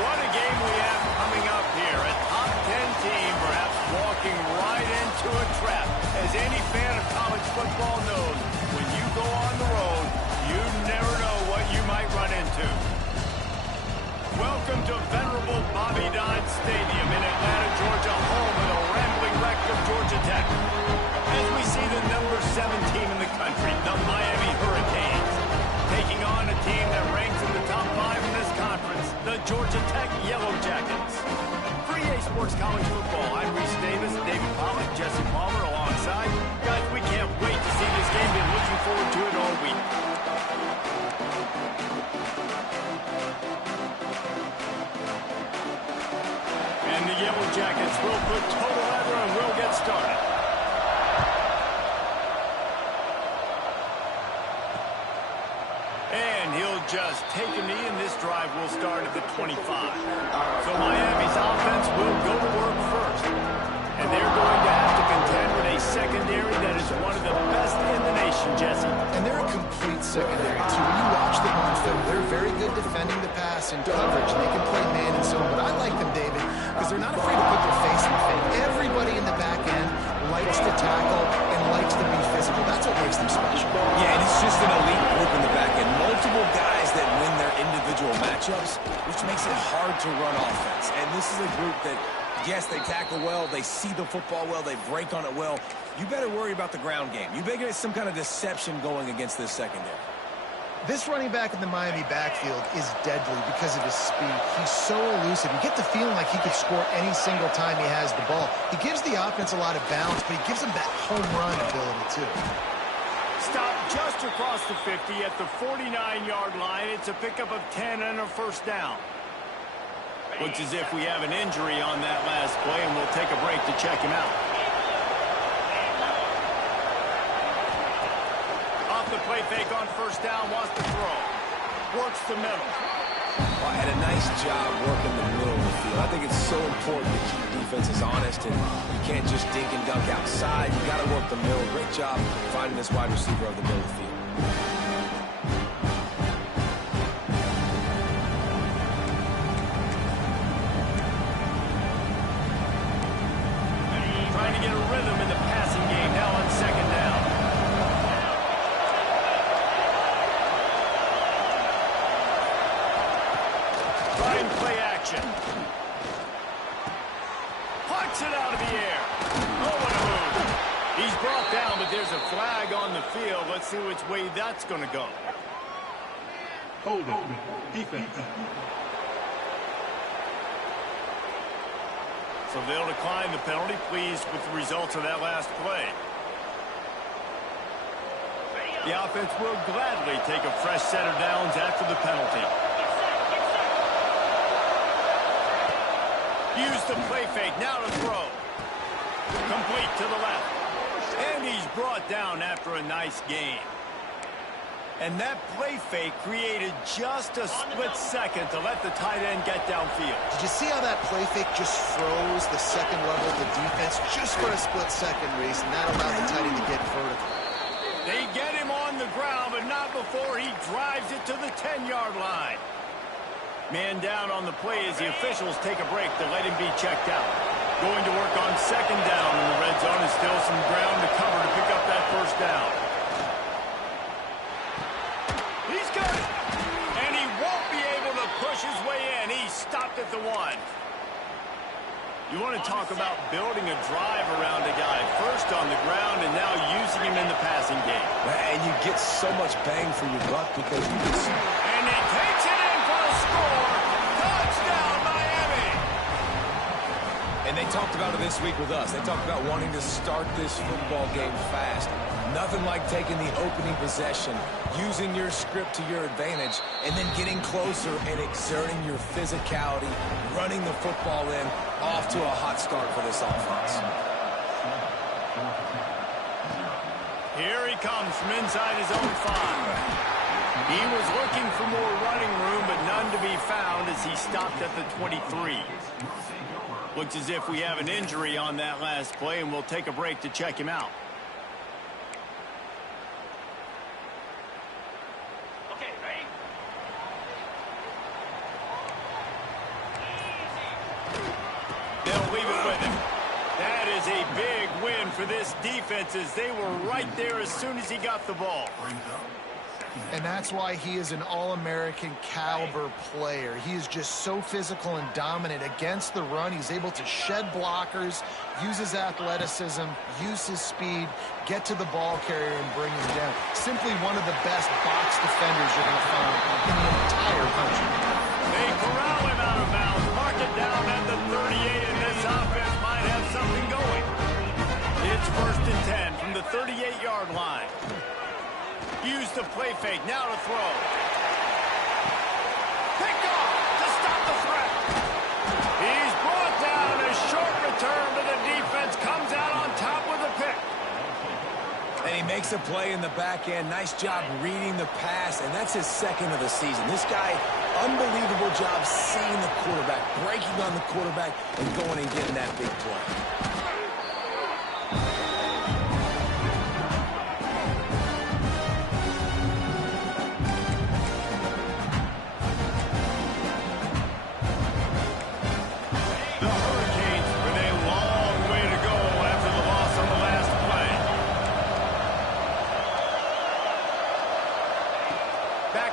What a game we have coming up here. A top 10 team perhaps walking right into a trap. As any fan of college football knows, when you go on the road, you never know what you might run into. Welcome to venerable Bobby Dodd Stadium in Atlanta, Georgia, home of the rambling wreck of Georgia Tech. As we see the number 7 team in the country, the Miami Hurricanes, taking on a team that ranks in the top 5 in this conference, the Georgia Tech Yellow Jackets. For EA Sports College Football, I'm Reese Davis, David Pollack, Jesse Palmer alongside. Guys, we can't wait to see this game. Been looking forward to it all week. And the Yellow Jackets will put total leather and will get started. And he'll just take a knee, and this drive will start at the 25. So Miami's offense will go to work first. And they're going to have to contend with a secondary that is one of the best in the nation, Jesse. And they're a complete secondary, too. When you watch them on film, they're very good defending the pass and coverage. They can play man and zone, but I like them, David, because they're not afraid to put their face in the field. Everybody in the back end likes to tackle and likes to be physical. That's what makes them special. Yeah, and it's just an elite group in the back end. Multiple guys that win their individual matchups, which makes it hard to run offense. And this is a group that, yes, they tackle well, they see the football well, they break on it well. You better worry about the ground game. You better get some kind of deception going against this secondary. This running back in the Miami backfield is deadly because of his speed. He's so elusive. You get the feeling like he could score any single time he has the ball. He gives the offense a lot of balance, but he gives them that home run ability, too. Stop just across the 50 at the 49-yard line. It's a pickup of 10 and a first down. Looks as if we have an injury on that last play, and we'll take a break to check him out. Off the play fake on first down, wants to throw. Works the middle. Well, had a nice job working the middle of the field. I think it's so important to keep defenses honest, and you can't just dink and dunk outside. You got to work the middle. Great job finding this wide receiver of the middle of the field. Trying to get a rhythm in the passing game now on second down. Trying play action. Puts it out of the air. Oh, what a move. He's brought down, but there's a flag on the field. Let's see which way that's going to go. Hold it. Defense. So they'll decline the penalty, pleased with the results of that last play. The offense will gladly take a fresh set of downs after the penalty. Use the play fake, now to throw. Complete to the left. And he's brought down after a nice gain. And that play fake created just a split second to let the tight end get downfield. Did you see how that play fake just froze the second level of the defense just for a split second, Reese, and that allowed the tight end to get vertical? They get him on the ground, but not before he drives it to the 10-yard line. Man down on the play as the officials take a break to let him be checked out. Going to work on second down in the red zone, and still some ground to cover to pick up that first down. He's got it. And he won't be able to push his way in. He stopped at the 1. You want to talk about building a drive around a guy. First on the ground and now using him in the passing game. And you get so much bang for your buck because you can see. And he takes it in for a score. Touchdown, Miami. And they talked about it this week with us. They talked about wanting to start this football game fast. Nothing like taking the opening possession, using your script to your advantage, and then getting closer and exerting your physicality, running the football in, off to a hot start for this offense. Here he comes from inside his own 5. He was looking for more running room, but none to be found as he stopped at the 23. Looks as if we have an injury on that last play, and we'll take a break to check him out. leave it with him. That is a big win for this defense as they were right there as soon as he got the ball. And that's why he is an All-American caliber player. He is just so physical and dominant against the run. He's able to shed blockers, use his athleticism, use his speed, get to the ball carrier and bring him down. Simply one of the best box defenders you're going to find in the entire country. They corral him out of bounds, mark it down at the 38, and this offense might have something going. It's 1st and 10 from the 38-yard line. Use the play fake, now to throw. Pick off to stop the threat. He's brought down. A short return, but the defense comes out on top with a pick. And he makes a play in the back end. Nice job reading the pass, and that's his 2nd of the season. This guy, unbelievable job seeing the quarterback, breaking on the quarterback, and going and getting that big play.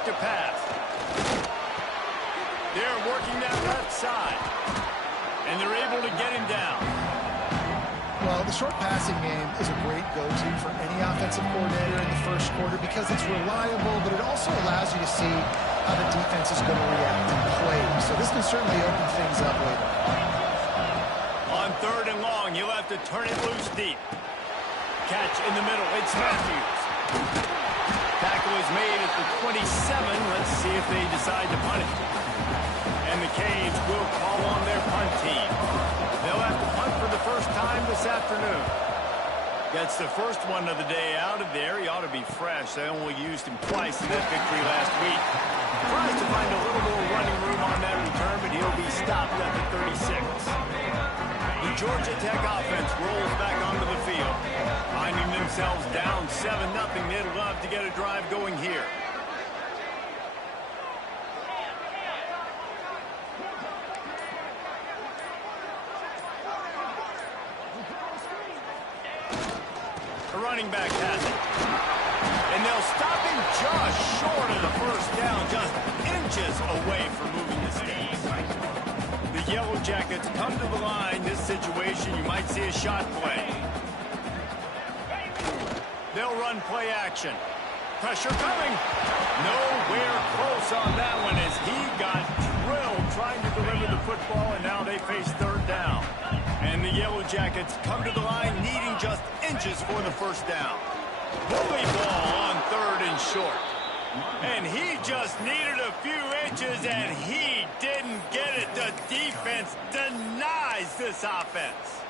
To pass. They're working that left side, and they're able to get him down. Well, the short passing game is a great go-to for any offensive coordinator in the first quarter because it's reliable, but it also allows you to see how the defense is going to react and play. So this can certainly open things up later. On 3rd and long, you'll have to turn it loose deep. Catch in the middle. It's Matthews. Tackle is made at the 27. Let's see if they decide to punt it. And the Canes will call on their punt team. They'll have to punt for the first time this afternoon. Gets the first one of the day out of there. He ought to be fresh. They only used him twice in that victory last week. Tries to find a little more running room on that return, but he'll be stopped at the 36. The Georgia Tech offense rolls back onto the field. Finding themselves down 7-0, they'd love to get a drive going here. A running back has it. And they'll stop him just short of the first down, just inches away from moving the sticks. The Yellow Jackets come to the line. This situation, you might see a shot play. They'll run play action. Pressure coming. Nowhere close on that one as he got drilled trying to deliver the football, and now they face 3rd down. And the Yellow Jackets come to the line needing just inches for the first down. Bully ball on 3rd and short. And he just needed a few inches, and he didn't get it. The defense denies this offense.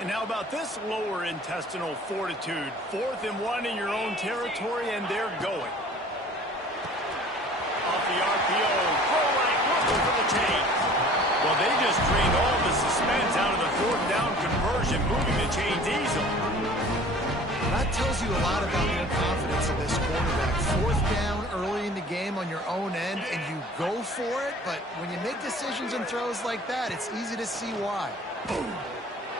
And how about this lower intestinal fortitude? 4th and 1 in your own territory, and they're going. Off the RPO, throw right, looking for the chains. Well, they just drained all the suspense out of the 4th down conversion, moving the chains easily. That tells you a lot about your confidence in this quarterback. 4th down early in the game on your own end, and you go for it, but when you make decisions and throws like that, it's easy to see why.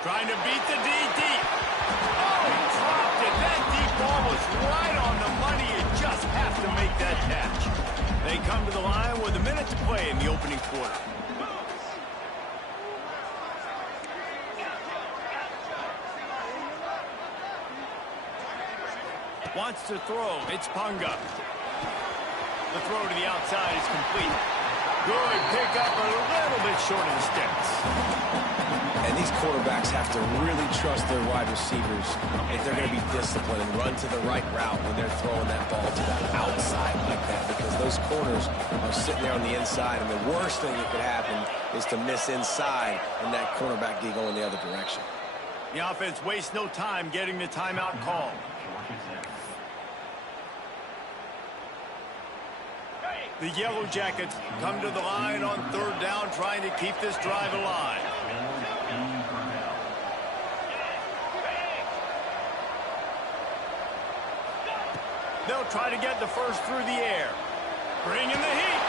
Trying to beat the D deep. Oh, he dropped it. That deep ball was right on the money. You just have to make that catch. They come to the line with a minute to play in the opening quarter. Wants to throw. It's Punga. The throw to the outside is complete. Good pick up, a little bit short of the sticks. And these quarterbacks have to really trust their wide receivers if they're going to be disciplined and run to the right route when they're throwing that ball to the outside like that, because those corners are sitting there on the inside, and the worst thing that could happen is to miss inside and that cornerback get going the other direction. The offense wastes no time getting the timeout call. The Yellow Jackets come to the line on 3rd down, trying to keep this drive alive. They'll try to get the first through the air. Bring in the heat.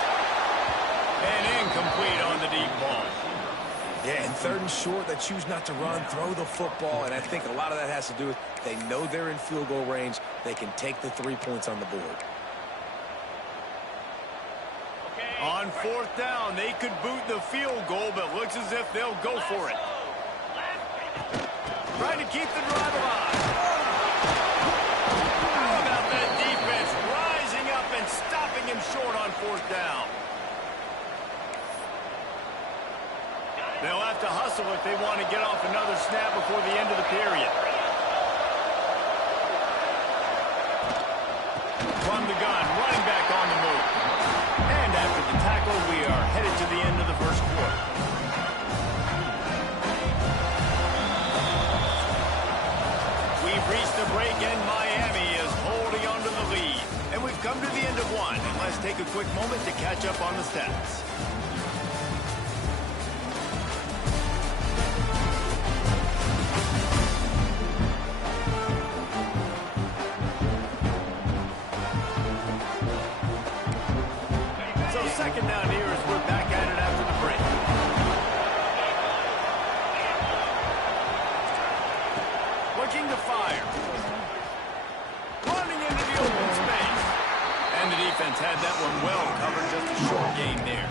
And incomplete on the deep ball. Yeah, and 3rd and short, they choose not to run, throw the football, and I think a lot of that has to do with they know they're in field goal range. They can take the 3 points on the board. On 4th down, they could boot the field goal, but looks as if they'll go for it. Trying to keep the drive alive. How about that defense rising up and stopping him short on 4th down? They'll have to hustle if they want to get off another snap before the end of the period. From the gun, running back on the move. And after the tackle, we are headed to the end of the first quarter. We've reached the break, and Miami is holding on to the lead. And we've come to the end of one. And let's take a quick moment to catch up on the stats. Second down here as we're back at it after the break. Looking to fire. Running into the open space. And the defense had that one well covered. Just a short gain there.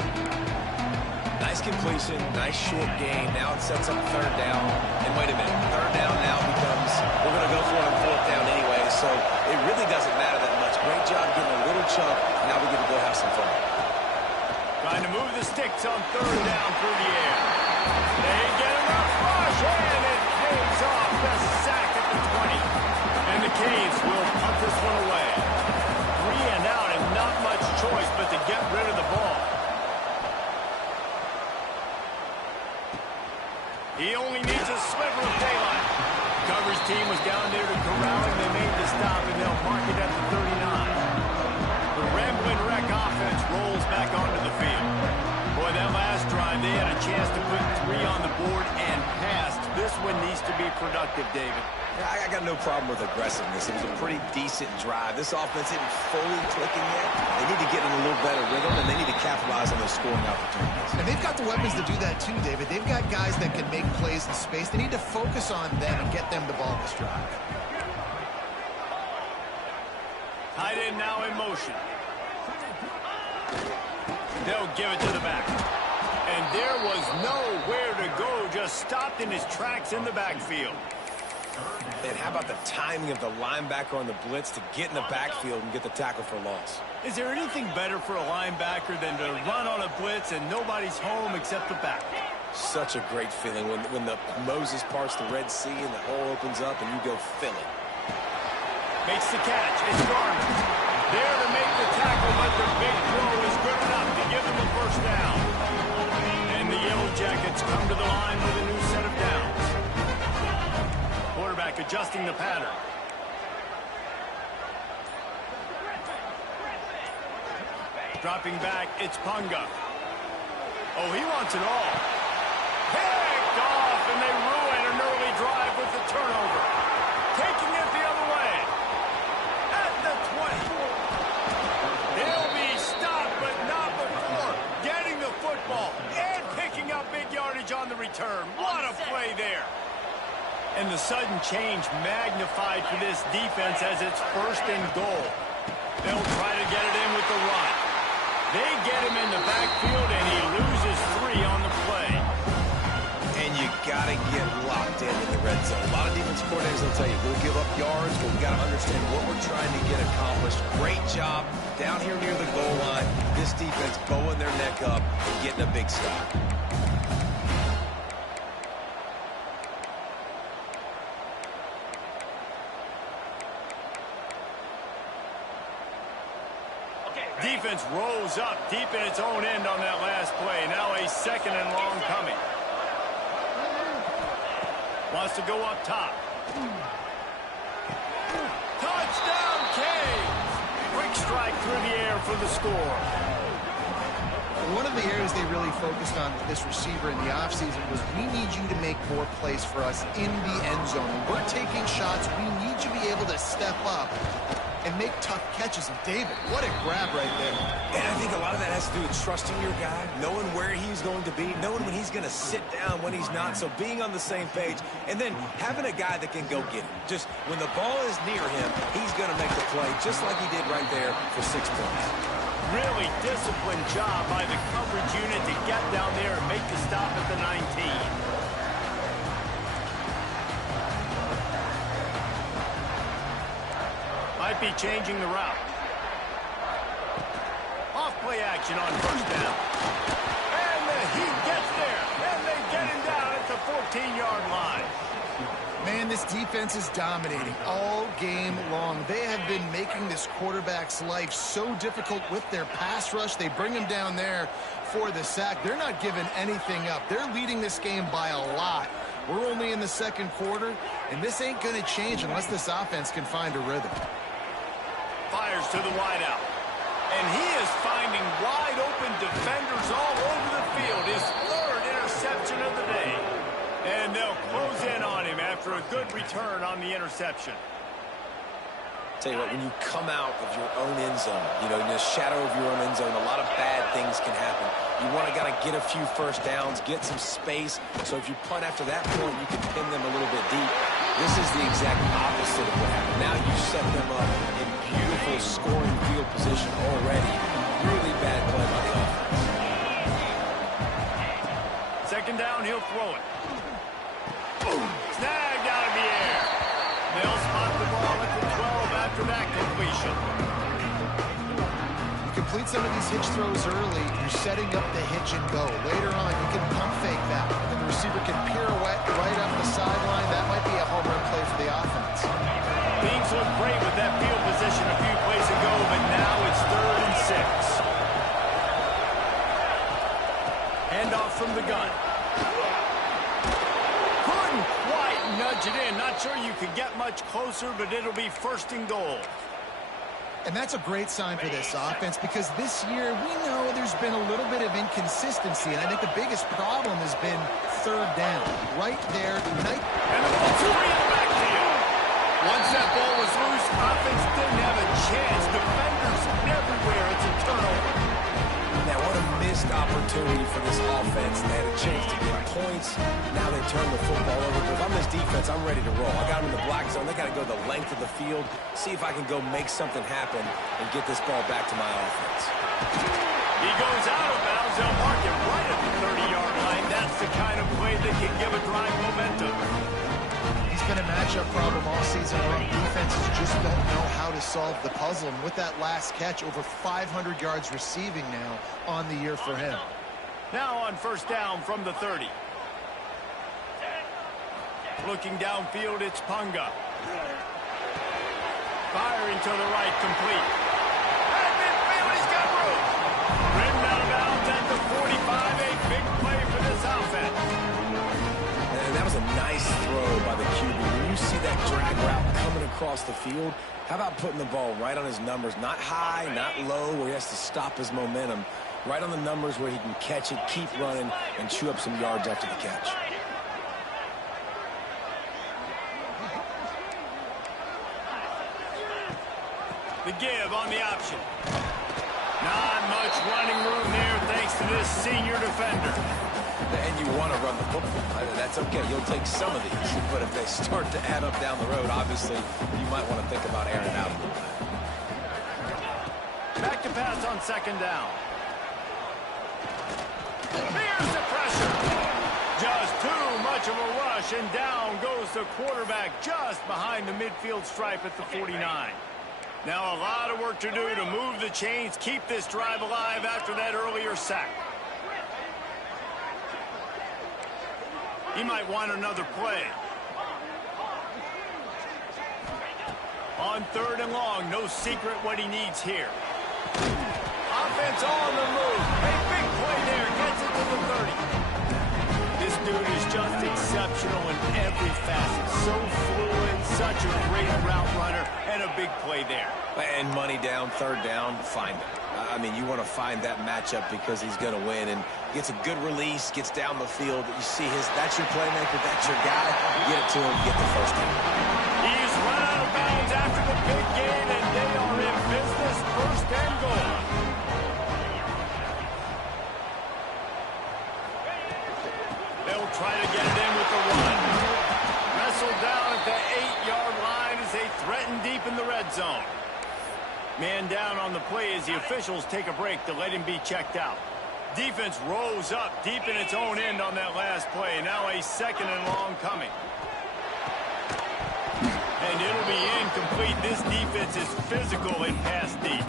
Nice completion, nice short gain. Now it sets up 3rd down. And wait a minute, 3rd down now becomes, we're going to go for it on 4th down anyway, so it really doesn't matter that much. Great job getting a little chunk. Now we get to go have some fun. Trying to move the sticks on 3rd down through the air. They get enough rush, and it pays off. The sack at the 20. And the Caves will punt this one away. 3 and out, and not much choice but to get rid of the ball. He only needs a sliver of daylight. Coverage team was down there to corral him. They made the stop, and they'll mark it at the 39. The Rambling Wreck offense rolls back onto the field. Boy, that last drive, they had a chance to put 3 on the board and passed. This one needs to be productive, David. Yeah, I got no problem with aggressiveness. It was a pretty decent drive. This offense isn't fully clicking yet. They need to get in a little better rhythm, and they need to capitalize on those scoring opportunities. And they've got the weapons to do that too, David. They've got guys that can make plays in space. They need to focus on them and get them the ball this drive. Tight end now in motion. They'll give it to the back. And there was nowhere to go, just stopped in his tracks in the backfield. And how about the timing of the linebacker on the blitz to get in the backfield and get the tackle for loss? Is there anything better for a linebacker than to run on a blitz and nobody's home except the back? Such a great feeling when the Moses parts the Red Sea and the hole opens up and you go fill it. Makes the catch. It's Garner. There to make the tackle, but the big throw is good enough to give them a first down. And the Yellow Jackets come to the line with a new set of downs. Quarterback adjusting the pattern. Dropping back, it's Punga. Oh, he wants it all. Picked off, and they ruin an early drive with the turnover. Taking it the other way. At the 20. They'll be stopped, but not before getting the football and picking up big yardage on the return. What a play there. And the sudden change magnified for this defense as it's 1st and goal. They'll try to get it in with the run. They get him in the backfield, and he loses 3 on the play. And you got to get locked in the red zone. A lot of defense coordinators will tell you, we'll give up yards, but we got to understand what we're trying to get accomplished. Great job down here near the goal line. This defense bowing their neck up and getting a big stop. Defense rolls up deep in its own end on that last play. Now a 2nd and long coming. Wants to go up top. Touchdown, Caves! Quick strike through the air for the score. One of the areas they really focused on with this receiver in the offseason was we need you to make more plays for us in the end zone. We're taking shots. We need you to be able to step up and make tough catches. And David, what a grab right there. And I think a lot of that has to do with trusting your guy, knowing where he's going to be, knowing when he's going to sit down, when he's not, so being on the same page, and then having a guy that can go get it. Just when the ball is near him, he's going to make the play, just like he did right there for 6 points. Really disciplined job by the coverage unit to get down there and make the stop at the 19. Might be changing the route. Off play action on first down. And he gets there. And they get him down at the 14-yard line. Man, this defense is dominating all game long. They have been making this quarterback's life so difficult with their pass rush. They bring him down there for the sack. They're not giving anything up. They're leading this game by a lot. We're only in the second quarter, and this ain't going to change unless this offense can find a rhythm. Fires to the wideout. And he is finding wide open defenders all over the field. His 3rd interception of the day. And they'll close in on him after a good return on the interception. Tell you what, when you come out of your own end zone, you know, in the shadow of your own end zone, a lot of bad things can happen. You want to get a few first downs, get some space. So if you punt after that point, you can pin them a little bit deep. This is the exact opposite of what happened. Now you set them up in beautiful scoring field position already. Really bad play by the offense. Second down, he'll throw it. Snagged out of the air. They'll spot the ball at the 12 after that completion. You complete some of these hitch throws early, you're setting up the hitch and go. Later on, you can pump fake that, and then the receiver can pirouette right up the sideline. That might be a home run play for the offense. Things looked great with that field position a few plays ago, but now it's 3rd and 6. Handoff from the gun. Couldn't quite nudge it in. Not sure you could get much closer, but it'll be 1st and goal. And that's a great sign for this offense, because this year we know there's been a little bit of inconsistency, and I think the biggest problem has been 3rd down. Right there, night. And the ball's free in the backfield. Once that ball was loose, offense didn't have a chance. Defenders everywhere. It's a turnover. Now, what a missed opportunity for this offense. They had a chance to get points. Now they turn the football over. But if I'm this defense, I'm ready to roll. I got them in the black zone. They got to go the length of the field, see if I can go make something happen and get this ball back to my offense. He goes out of bounds. They'll mark him right at the 30-yard line. That's the kind of play that can give a drive momentum. He's been a matchup problem all season long. Defenses just don't know how to solve the puzzle. And with that last catch, over 500 yards receiving now on the year for him. Now on first down from the 30. Looking downfield, it's Punga. Firing to the right, complete. At midfield, he's got room. Ridden out of bounds at the 45. A big play for this offense. And that was a nice throw by the QB. When you see that drag route coming across the field, how about putting the ball right on his numbers? Not high, not low, where he has to stop his momentum. Right on the numbers where he can catch it, keep running, and chew up some yards after the catch. The give on the option. Not much running room there thanks to this senior defender. And you want to run the football. That's okay. You'll take some of these. But if they start to add up down the road, obviously, you might want to think about airing it out a little bit. Back to pass on second down. Here's the pressure. Just too much of a rush, and down goes the quarterback just behind the midfield stripe at the 49. Now a lot of work to do to move the chains, keep this drive alive after that earlier sack. He might want another play. On 3rd and long, no secret what he needs here. Offense on the move. A big play there, gets it to the 30. This dude is just exceptional in every facet. So fluid, such a great route runner, and a big play there. And money down, 3rd down, find it. I mean, you want to find that matchup because he's going to win, and gets a good release, gets down the field. You see that's your playmaker, that's your guy. Get it to him, get the first down. He's run out of bounds after the big gain, and they They'll try to get it in with the run. Wrestled down at the 8-yard line as they threaten deep in the red zone. Man down on the play as the officials take a break to let him be checked out. Defense rose up deep in its own end on that last play. Now a 2nd and long coming. And it'll be incomplete. This defense is physical and pass deep.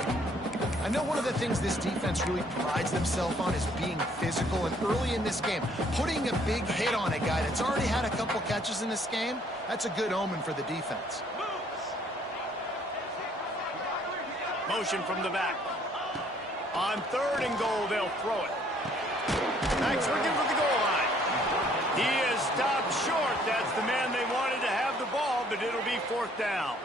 I know one of the things this defense really prides themselves on is being physical, and early in this game, putting a big hit on a guy that's already had a couple catches in this game, that's a good omen for the defense. Motion from the back. On 3rd and goal, they'll throw it. Max looking for the goal line. He is stopped short. That's the man they wanted to have the ball, but it'll be 4th down.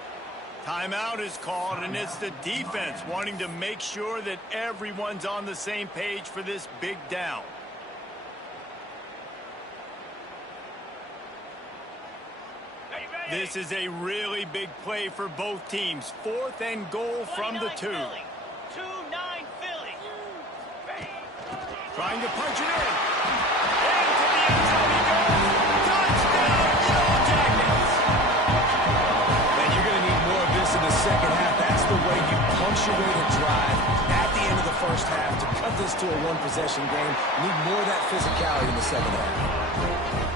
Timeout is called, and it's the defense wanting to make sure that everyone's on the same page for this big down. This is a really big play for both teams. 4th and goal from the 2. 2-9 Philly. Trying to punch it in. Into the end zone he goes. Touchdown, Yellow Jackets. And you're going to need more of this in the second half. That's the way you punctuate a drive at the end of the first half. To cut this to a one-possession game, you need more of that physicality in the second half.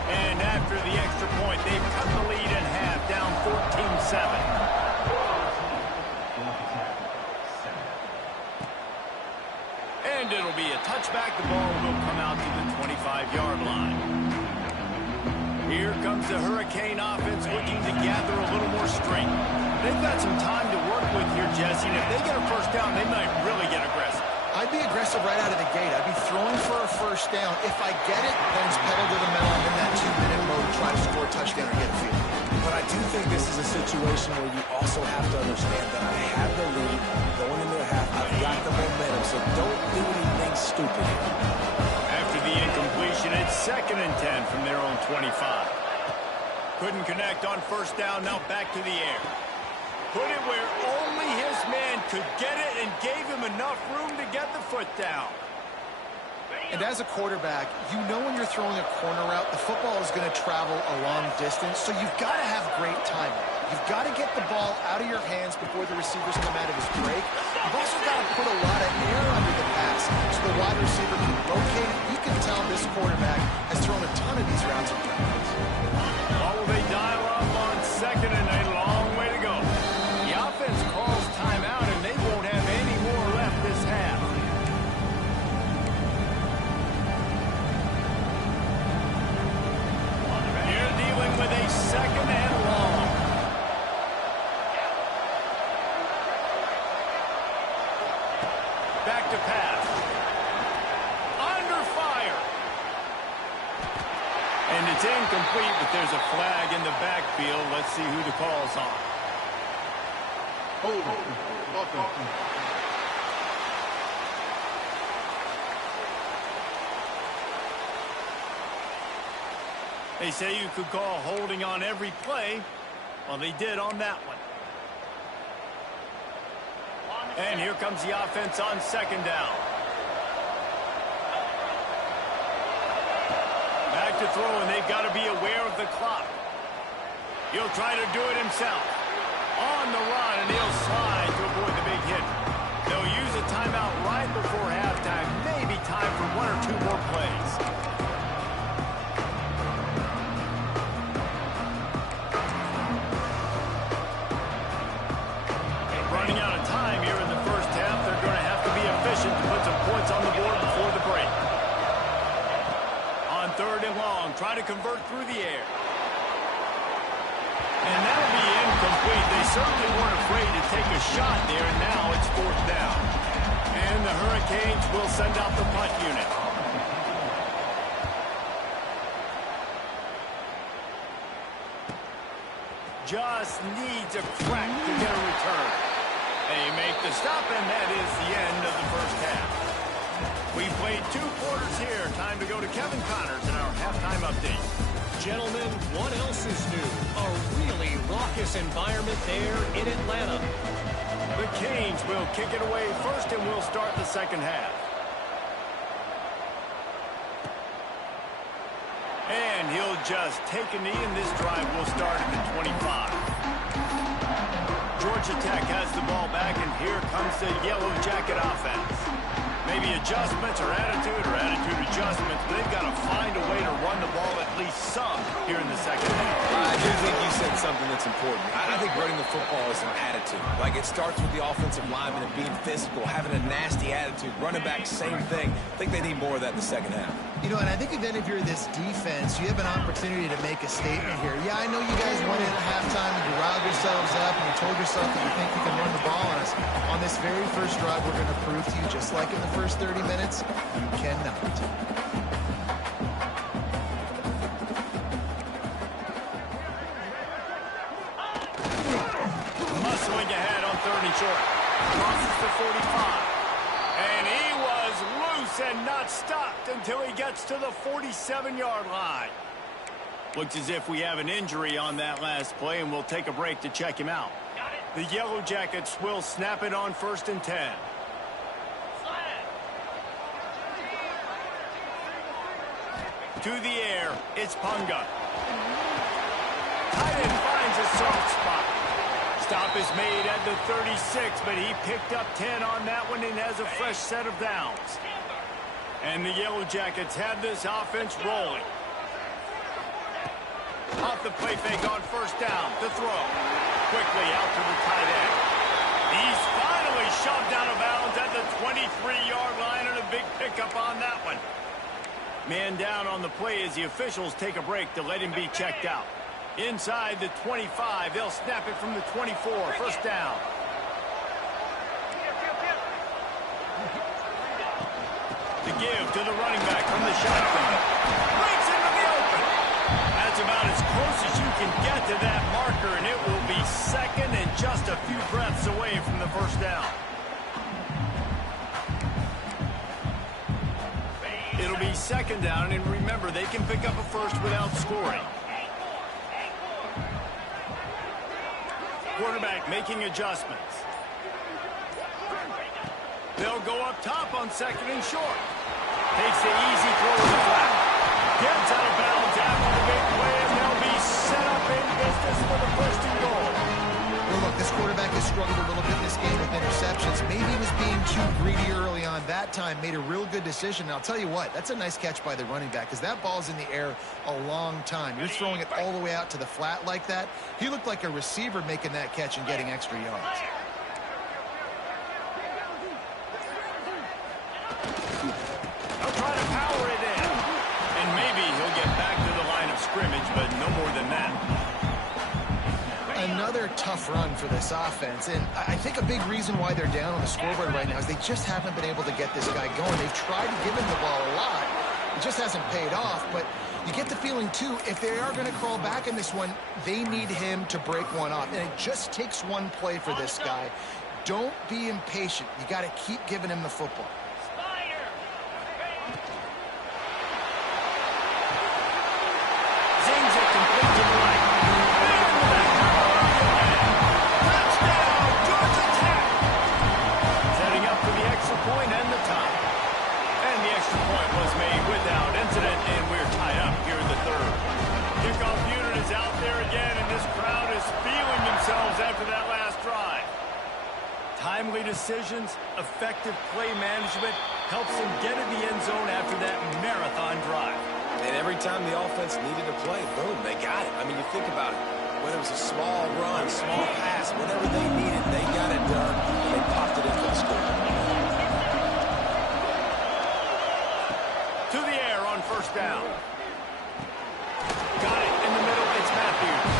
And after the extra point, they've cut the lead in half, down 14-7. And it'll be a touchback. The ball will come out to the 25-yard line. Here comes the Hurricane offense looking to gather a little more strength. They've got some time to work with here, Jesse, and if they get a first down, they might really get aggressive. I'd be aggressive right out of the gate. I'd be throwing for a first down. If I get it, then it's pedal to the metal. I'm in that 2-minute mode to try to score a touchdown or get a field. But I do think this is a situation where you also have to understand that I have the lead going into the half. I've got the momentum, so don't do anything stupid here. After the incompletion, it's 2nd and 10 from their own 25. Couldn't connect on first down, now back to the air. Put it where only his man could get it and gave him enough room to get the foot down. And as a quarterback, you know when you're throwing a corner route, the football is going to travel a long distance, so you've got to have great timing. You've got to get the ball out of your hands before the receivers come out of his break. You've also got to put a lot of air under the pass so the wide receiver can locate it. You can tell this quarterback has thrown a ton of these routes in practice. Oh, they dial up on 2nd and a long way to go. The offense calls timeout, and they won't have any more left this half. You're dealing with a 2nd and long. Back to pass. Under fire. And it's incomplete, but there's a flag in the backfield. Let's see who the call's on. Hold on. Offense. They say you could call holding on every play. Well, they did on that one. And here comes the offense on 2nd down. Back to throw, and they've got to be aware of the clock. He'll try to do it himself. On the run, and he'll slide to avoid the big hit. They'll use a timeout right before halftime. Maybe time for 1 or 2 more plays. Running out of time here in the first half. They're going to have to be efficient to put some points on the board before the break. On 3rd and long, try to convert through the air. And that'll be incomplete. They certainly weren't afraid to take a shot there, and now it's 4th down. And the Hurricanes will send out the punt unit. Just needs a crack to get a return. They make the stop, and that is the end of the first half. We played 2 quarters here. Time to go to Kevin Connors in our halftime update. Gentlemen, what else is new? A really raucous environment there in Atlanta. The Canes will kick it away first, and we'll start the second half. And he'll just take a knee, and this drive will start at the 25. Georgia Tech has the ball back, and here comes the Yellow Jacket offense. Maybe adjustments or attitude adjustments, but they've got to find a way to run the ball at least some here in the second half. I do think you said something that's important. I think running the football is an attitude. Like, it starts with the offensive lineman and being physical, having a nasty attitude. Running back, same thing. I think they need more of that in the second half. You know, and I think even if you're this defense, you have an opportunity to make a statement here. Yeah, I know you guys won it at halftime and you riled yourselves up and you told yourself that you think you can run the ball on us. On this very first drive, we're going to prove to you, just like in the first 30 minutes, you cannot. Muscling ahead on 3rd and short. Crosses the 45. And he was loose and not stopped until he gets to the 47-yard line. Looks as if we have an injury on that last play, and we'll take a break to check him out. The Yellow Jackets will snap it on 1st and 10. To the air, it's Punga. Tight end finds a soft spot. Stop is made at the 36, but he picked up 10 on that one and has a fresh set of downs. And the Yellow Jackets have this offense rolling. Off the play fake on 1st down, to throw. Quickly out to the tight end. He's finally shoved out of bounds at the 23-yard line, and a big pickup on that one. Man down on the play as the officials take a break to let him be checked out. Inside the 25, they'll snap it from the 24, 1st down. To give to the running back from the shotgun. Breaks into the open. That's about as close as you can get to that marker, and it will be 2nd and just a few breaths away from the 1st down. It'll be 2nd down, and remember, they can pick up a first without scoring. Quarterback making adjustments. They'll go up top on 2nd and short. Takes the easy throw to the flat. Gets out of bounds after the big play, and they'll be set up in business for the 1st and goal. Well, look, this quarterback has struggled a little bit in this game with interceptions. Maybe he was being too greedy early on. That time made a real good decision. And I'll tell you what, that's a nice catch by the running back, because that ball's in the air a long time. You're throwing it all the way out to the flat like that. He looked like a receiver making that catch and getting extra yards. They'll try to power it in. And maybe he'll get back to the line of scrimmage, but no more than that. Another tough run for this offense, and I think a big reason why they're down on the scoreboard right now is they just haven't been able to get this guy going. They've tried to give him the ball a lot. It just hasn't paid off, but you get the feeling, too, if they are going to crawl back in this one, they need him to break one off, and it just takes one play for this guy. Don't be impatient. You got to keep giving him the football. Zings it complete to the right. Touchdown, Georgia Tech! Setting up for the extra point and the tie. And the extra point was made without incident, and we're tied up here in the 3rd. Kickoff unit is out there again, and this crowd is feeling themselves after that last drive. Timely decisions, effective play management helps them get in the end zone after that marathon drive. And every time the offense needed a play, boom, they got it. I mean, you think about it. Whether it was a small run, small pass, whatever they needed, they got it done, and they popped it in for the score. To the air on 1st down. Got it in the middle. It's Matthews.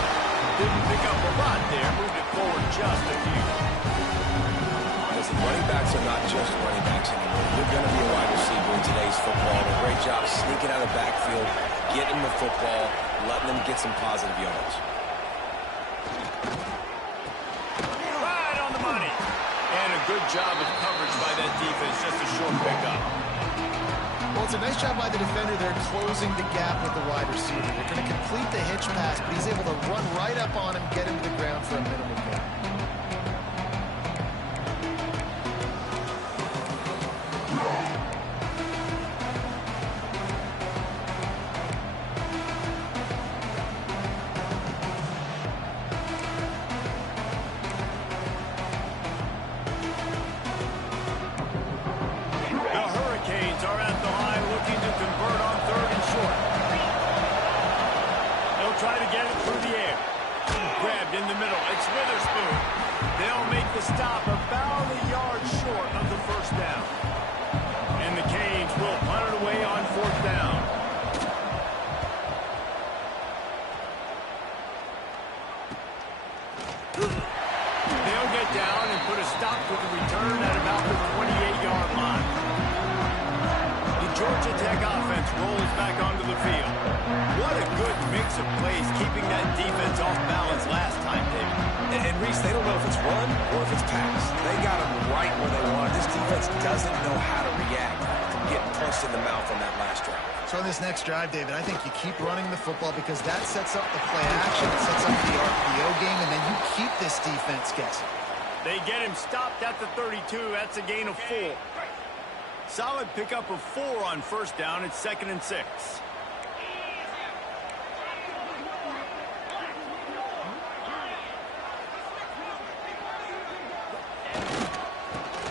Didn't pick up a lot there. Moved it forward just a few. Listen, running backs are not just running backs anymore. You're going to be a wide receiver in today's football. A great job sneaking out of the backfield, getting the football, letting them get some positive yards. Right on the money. And a good job of coverage by that defense. Just a short pickup. Well, it's a nice job by the defender. They're closing the gap with the wide receiver. They're going to complete the hitch pass, but he's able to run right up on him, get him to the ground for a minimal gain. in the middle. It's Witherspoon. They'll make the stop about a yard short of the first down. And the Canes will punt it away on fourth down. They'll get down and put a stop to the return at about the 28-yard line. The Georgia Tech offense rolls back onto the field. What a good mix of plays, keeping that defense off balance last time, David. And Reese, they don't know if it's run or if it's pass. They got them right where they want it. This defense doesn't know how to react from getting punched in the mouth on that last drive. So on this next drive, David, I think you keep running the football because that sets up the play action, it sets up the RPO game, and then you keep this defense guessing. They get him stopped at the 32. That's a gain of 4. Solid pickup of 4 on first down. It's 2nd and 6.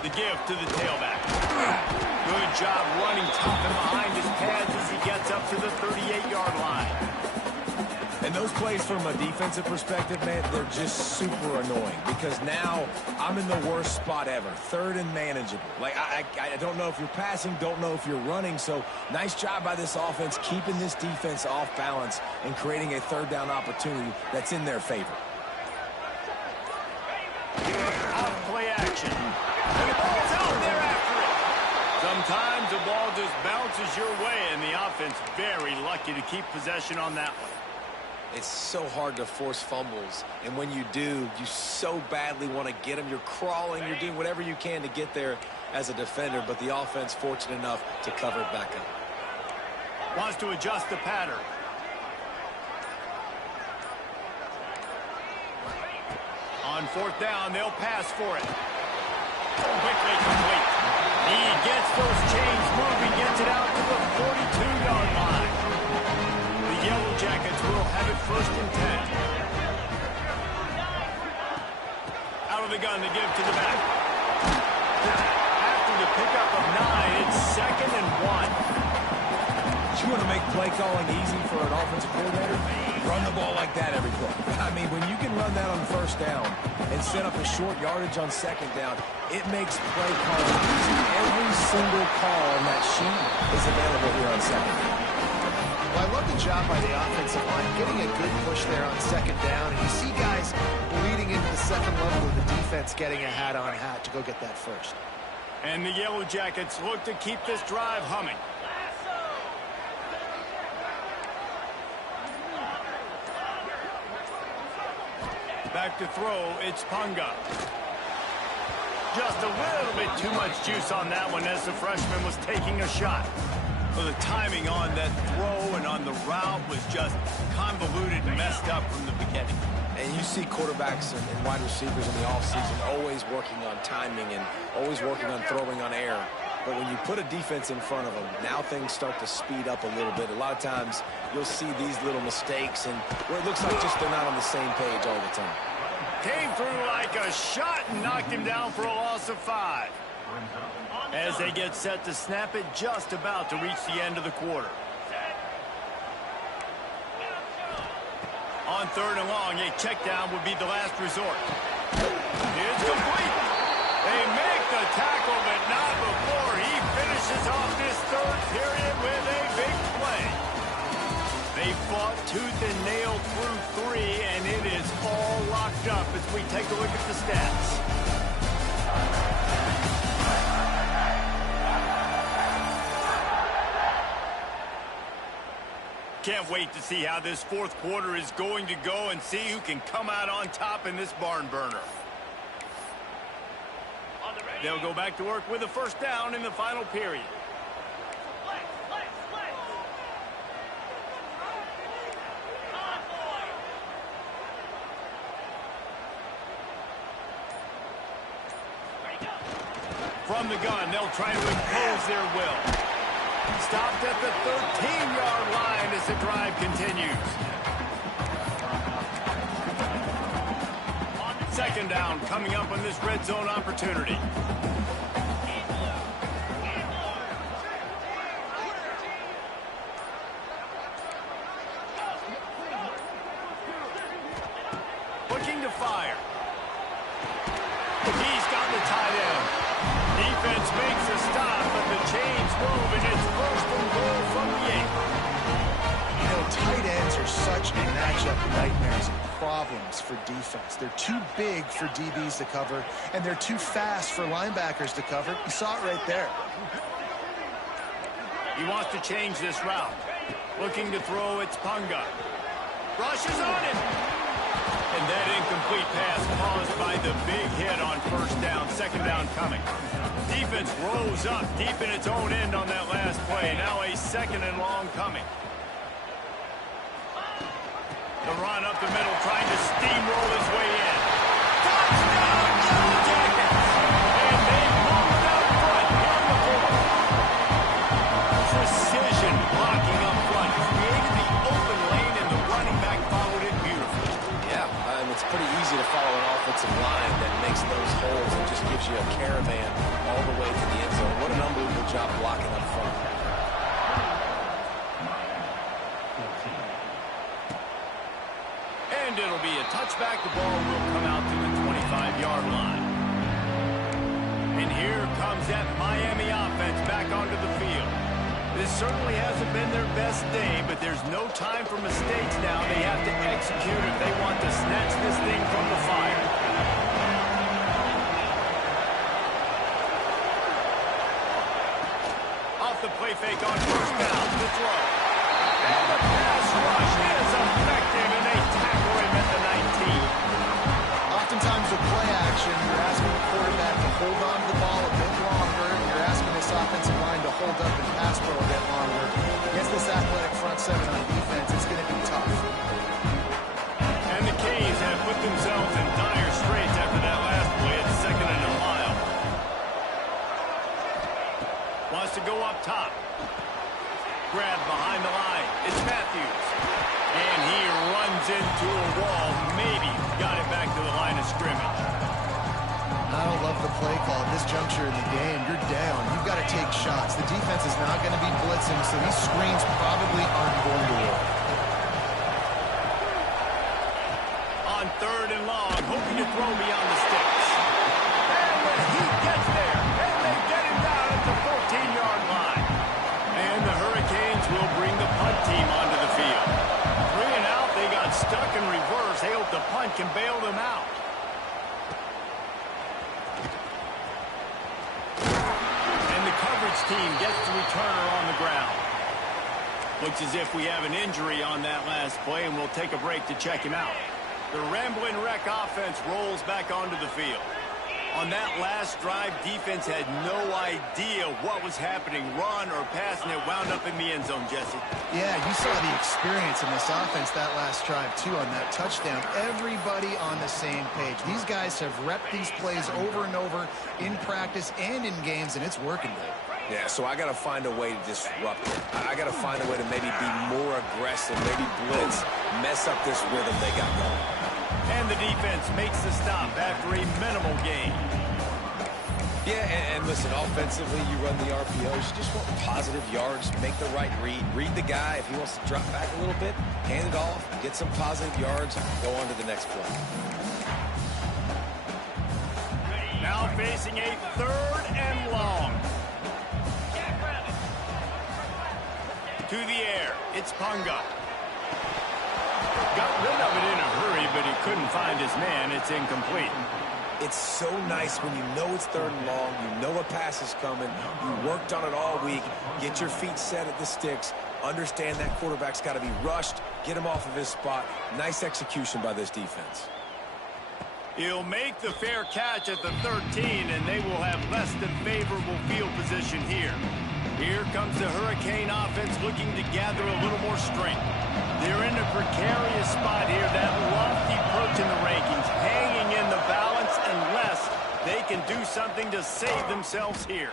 The give to the tailback. Good job running top and behind his pads as he gets up to the 38-yard line. And those plays from a defensive perspective, man, they're just super annoying because now I'm in the worst spot ever. 3rd and manageable. Like, I don't know if you're passing, don't know if you're running. So nice job by this offense keeping this defense off balance and creating a 3rd down opportunity that's in their favor. Off play action. And the ball's out there after it. Sometimes the ball just bounces your way, and the offense very lucky to keep possession on that one. It's so hard to force fumbles, and when you do, you so badly want to get them. You're crawling, you're doing whatever you can to get there as a defender, but the offense fortunate enough to cover it back up. Wants to adjust the pattern. On 4th down, they'll pass for it. Quickly complete. He gets those chains moving, gets it out to the 42-yard line. The Yellow Jackets will have it 1st and 10. Out of the gun, they give to the back. After the pickup of 9, it's 2nd and 1. You want to make play calling easy for an offensive coordinator? Run the ball like that every play. I mean, when you can run that on first down and set up a short yardage on second down, it makes play calling easy. Every single call on that sheet is available here on second down. Well, I love the job by the offensive line, getting a good push there on second down. And you see guys bleeding into the second level of the defense getting a hat-on-hat to go get that first. And the Yellow Jackets look to keep this drive humming. Back to throw, it's Punga. Just a little bit too much juice on that one as the freshman was taking a shot. Well, the timing on that throw and on the route was just convoluted and messed up from the beginning. And you see quarterbacks and wide receivers in the offseason always working on timing and always working on throwing on air. But when you put a defense in front of them, now things start to speed up a little bit. A lot of times you'll see these little mistakes and where it looks like just they're not on the same page all the time. Came through like a shot and knocked him down for a loss of 5. As they get set to snap it, just about to reach the end of the quarter. On 3rd and long, a check down would be the last resort. It's complete. They make the tackle, but not before he finishes off this 3rd period with a big play. They fought tooth and nail through 3, and it is all locked up as we take a look at the stats. Can't wait to see how this 4th quarter is going to go and see who can come out on top in this barn burner. They'll go back to work with a 1st down in the final period. From the gun, they'll try to impose their will. Stopped at the 13-yard line as the drive continues. 2nd down coming up on this red zone opportunity. Looking fire. He's got the tight end. Defense makes a stop, but the chains move, and it's first and goal from the 8. You know, tight ends are such a matchup nightmares and problems for defense. They're too big for DBs to cover, and they're too fast for linebackers to cover. You saw it right there. He wants to change this route. Looking to throw, it's Punga. Rushes on it. And that incomplete pass caused by the big hit on first down, second down coming. Defense rose up deep in its own end on that last play. Now a second and long coming. The run up the middle, trying to steamroll his way in. Touchdown, Yellow Jackets! And they moved up front here in the fourth. Precision blocking up front, created the open lane, and the running back followed it beautifully. Yeah, it's pretty easy to follow an offensive line that makes those holes and just gives you a caravan all the way to the end zone. What an unbelievable job blocking up front. And it'll be a touchback. The ball will come out to the 25-yard line. And here comes that Miami offense back onto the field. This certainly hasn't been their best day, but there's no time for mistakes now. They have to execute if they want to snatch this thing from the fire. Off the play fake on first down, the throw. And the pass rush is effective, and they tackle him at the 19. Oftentimes with play action, you're asking the quarterback to hold on to the ball a bit longer. You're asking this offensive line to hold up and pass pro a bit longer. Against this athletic front seven on defense, it's going to be tough. And the Canes have put themselves in dire straits after that last play. It's second and a mile. Wants to go up top. Grab behind the line. It's Matthews. And he runs into a wall. Maybe got it back to the line of scrimmage. I don't love the play call at this juncture in the game. You're down. You've got to take shots. The defense is not going to be blitzing, so these screens probably aren't going to work. On third and long, hoping to throw beyond the sticks. And the Heat gets there. And they get him down at the 14-yard line. And the Hurricanes will bring the punt team onto the field. 3 and out, they got stuck in reverse. They hope the punt can bail them out. And the coverage team gets the returner on the ground. Looks as if we have an injury on that last play, and we'll take a break to check him out. The Ramblin' Wreck offense rolls back onto the field. On that last drive, defense had no idea what was happening, run or pass, and it wound up in the end zone, Jesse. Yeah, you saw the experience in this offense that last drive, too, on that touchdown. Everybody on the same page. These guys have repped these plays over and over in practice and in games, and it's working there. Yeah, so I got to find a way to disrupt it. I got to find a way to maybe be more aggressive, maybe blitz, mess up this rhythm they got going. And the defense makes the stop after a minimal gain. Yeah, and listen, offensively, you run the RPOs. You just want positive yards, make the right read. Read the guy. If he wants to drop back a little bit, hand it off, get some positive yards, go on to the next play. Now facing a third and long. To the air, it's Punga. Got rid of it in a hurry, but he couldn't find his man. It's incomplete. It's so nice when you know it's third and long, you know a pass is coming, you worked on it all week, get your feet set at the sticks, understand that quarterback's got to be rushed, get him off of his spot. Nice execution by this defense. He'll make the fair catch at the 13, and they will have less than favorable field position here. Here comes the Hurricane offense looking to gather a little more strength. They're in a precarious spot here, that lofty perch in the rankings, hanging in the balance unless they can do something to save themselves here.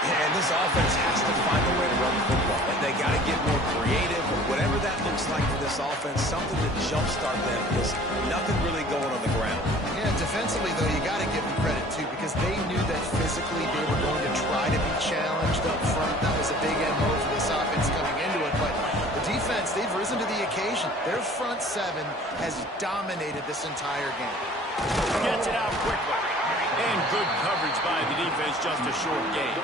And this offense has to find a way to run the football. And they got to get more creative, or whatever that looks like for this offense, something to jumpstart them, because nothing really going on the ground. Yeah, defensively, though, you got to give them credit, too, because they knew that physically they were going to try to be challenged up front. That was a big MO for this offense coming into it. But the defense, they've risen to the occasion. Their front seven has dominated this entire game. Gets it out quickly. And good coverage by the defense, just a short gain.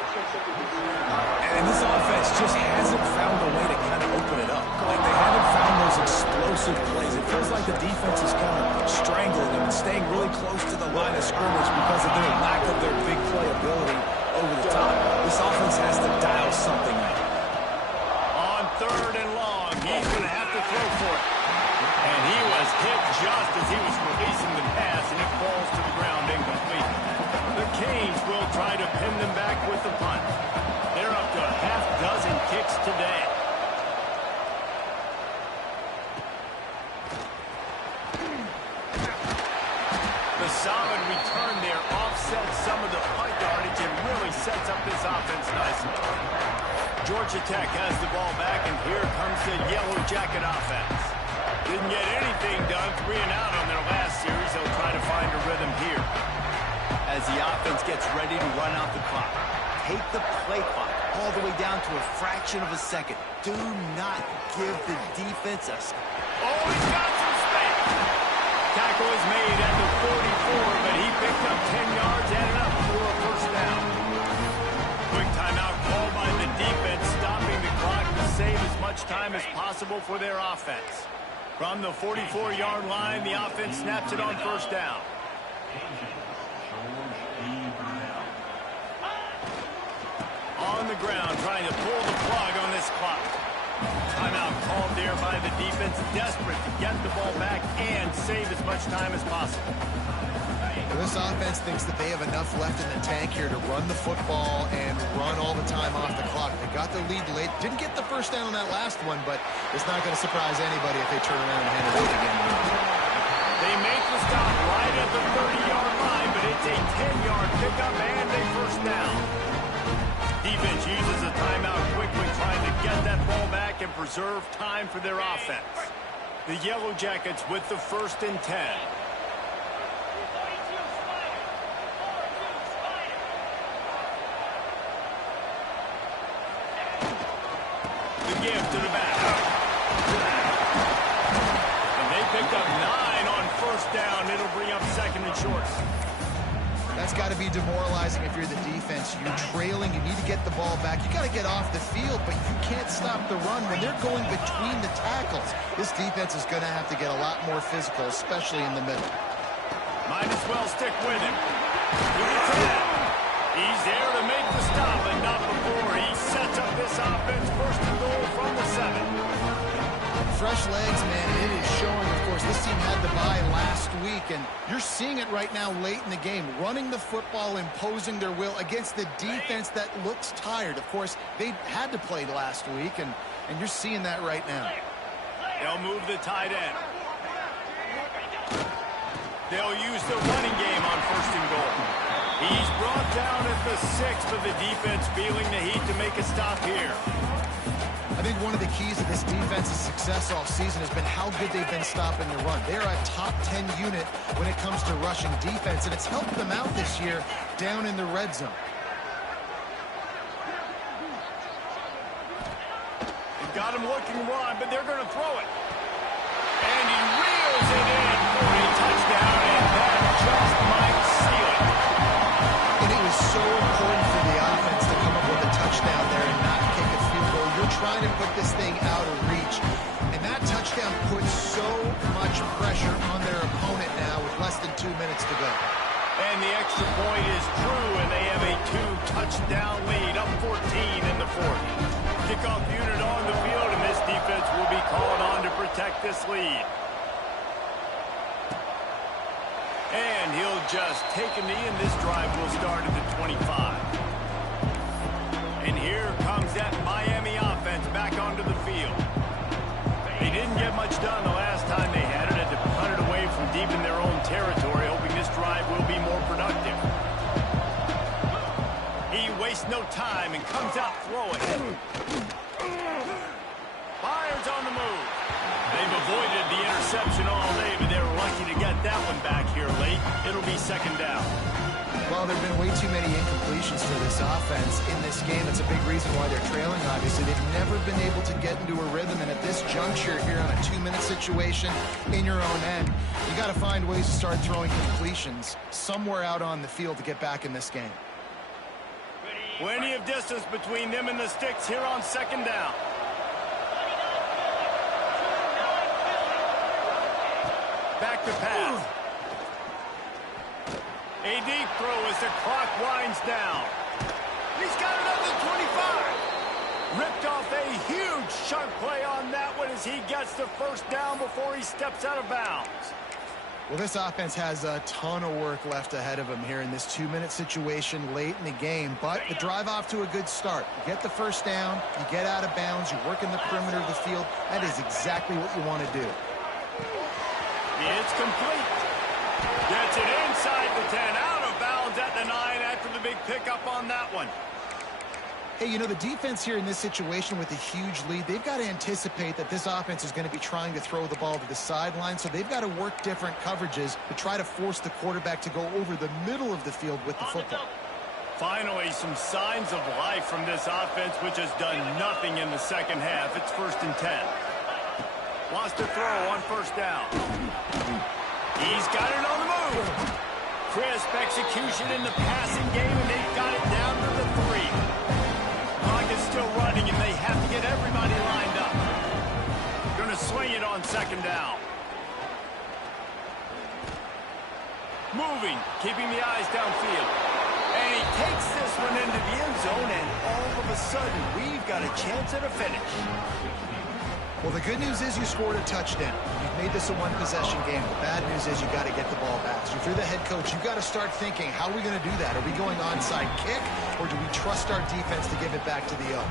And this offense just hasn't found a way to kind of open it up. Like, they haven't found those explosive plays. It feels like the defense is kind of strangling them and staying really close to the line of scrimmage because of their lack of their big play ability over the top. This offense has to dial something up. On 3rd and long, he's going to have to throw for it. And he was hit just as he was releasing the pass, and it falls to the ground incomplete. The Canes will try to pin them back with the punt. They're up to a half-dozen kicks today. The solid return there offsets some of the punt yardage and really sets up this offense nicely. Georgia Tech has the ball back, and here comes the Yellow Jacket offense. Didn't get anything done, 3 and out on their last series. They'll try to find a rhythm here. As the offense gets ready to run out the clock, take the play clock all the way down to a fraction of a second. Do not give the defense a... Oh, he's got some space. Tackle is made at the 44, but he picked up 10 yards and enough for a first down. Quick timeout called by the defense, stopping the clock to save as much time as possible for their offense. From the 44-yard line, the offense snaps it on first down. On the ground, trying to pull the plug on this clock. Timeout called there by the defense, desperate to get the ball back and save as much time as possible. This offense thinks that they have enough left in the tank here to run the football and run all the time off the clock. They got the lead late. Didn't get the first down on that last one, but it's not going to surprise anybody if they turn around and hand it over again. They make the stop right at the 30-yard line, but it's a 10-yard pickup and a first down. Defense uses a timeout quickly, trying to get that ball back and preserve time for their offense. The Yellow Jackets with the 1st and 10. Give to the back. And they picked up 9 on first down. It'll bring up 2nd and short. That's got to be demoralizing if you're the defense. You're trailing. You need to get the ball back. You got to get off the field, but you can't stop the run when they're going between the tackles. This defense is going to have to get a lot more physical, especially in the middle. Might as well stick with him. He's there to make the stop, but not before. He sets up this offense, 1st and goal from the 7. Fresh legs, man, it is showing. Of course, this team had the bye last week, and you're seeing it right now late in the game. Running the football, imposing their will against the defense that looks tired. Of course, they had to play last week, and you're seeing that right now. They'll move the tight end. They'll use the running game on 1st and goal. He's brought down at the 6, but the defense feeling the heat to make a stop here. I think one of the keys to this defense's success all season has been how good they've been stopping the run. They're a top 10 unit when it comes to rushing defense, and it's helped them out this year down in the red zone. They've got him looking wide, but they're going to throw it. And he reels it in for a touchdown, and that just might seal it. And it was so important for the offense to come up with a touchdown there and not kick a field goal. You're trying to put this thing out of reach, and that touchdown puts so much pressure on their opponent now with less than 2 minutes to go. And the extra point is true, and they have a 2-touchdown lead, up 14 in the 4th. Kickoff unit on the field, and this defense will be called on to protect this lead. And he'll just take a knee, and this drive will start at the 25. And here comes that Miami offense back onto the field. They didn't get much done the last time they had it, to punt it away from deep in their own territory, hoping this drive will be more productive. He wastes no time and comes out throwing. Fires on the move. They've avoided the interception all day, but they're lucky to get that one back here late. It'll be 2nd down. Well, there have been way too many incompletions for this offense in this game. It's a big reason why they're trailing, obviously. They've never been able to get into a rhythm, and at this juncture here on a 2-minute situation in your own end, you got to find ways to start throwing completions somewhere out on the field to get back in this game. Plenty of distance between them and the sticks here on second down. Back to pass. A deep throw as the clock winds down. He's got another 25. Ripped off a huge sharp play on that one as he gets the first down before he steps out of bounds. Well, this offense has a ton of work left ahead of them here in this 2-minute situation late in the game, but the drive off to a good start. You get the first down, you get out of bounds, you work in the perimeter of the field. That is exactly what you want to do. It's complete. Gets it inside the 10, out of bounds at the 9 after the big pickup on that one. Hey, you know, the defense here in this situation with a huge lead, they've got to anticipate that this offense is going to be trying to throw the ball to the sideline, so they've got to work different coverages to try to force the quarterback to go over the middle of the field with the football. Finally, some signs of life from this offense, which has done nothing in the second half. It's 1st and 10. Wants to throw on first down. He's got it on the move. Crisp execution in the passing game, and they've got it down to the 3. Clock is still running, and they have to get everybody lined up. Going to swing it on second down. Moving, keeping the eyes downfield. And he takes this one into the end zone, and all of a sudden, we've got a chance at a finish. Well, the good news is you scored a touchdown. You've made this a one-possession game. The bad news is you got to get the ball back. So if you're the head coach, you've got to start thinking, how are we going to do that? Are we going onside kick, or do we trust our defense to give it back to the O?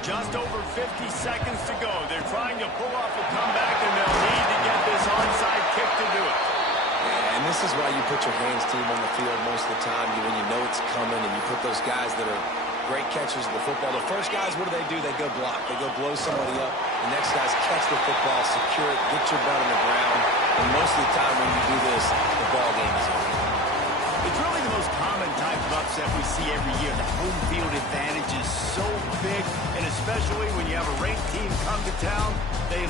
Just over 50 seconds to go. They're trying to pull off a comeback, and they'll need to get this onside kick to do it. Yeah, and this is why you put your hands team on the field most of the time when you know it's coming, and you put those guys that are great catchers of the football. The first guys, what do? They go block. They go blow somebody up. The next guys catch the football, secure it, get your butt on the ground. And most of the time when you do this, the ball game is over. It's really the most common type of upset we see every year. The home field advantage is so big, and especially when you have a ranked team come to town, they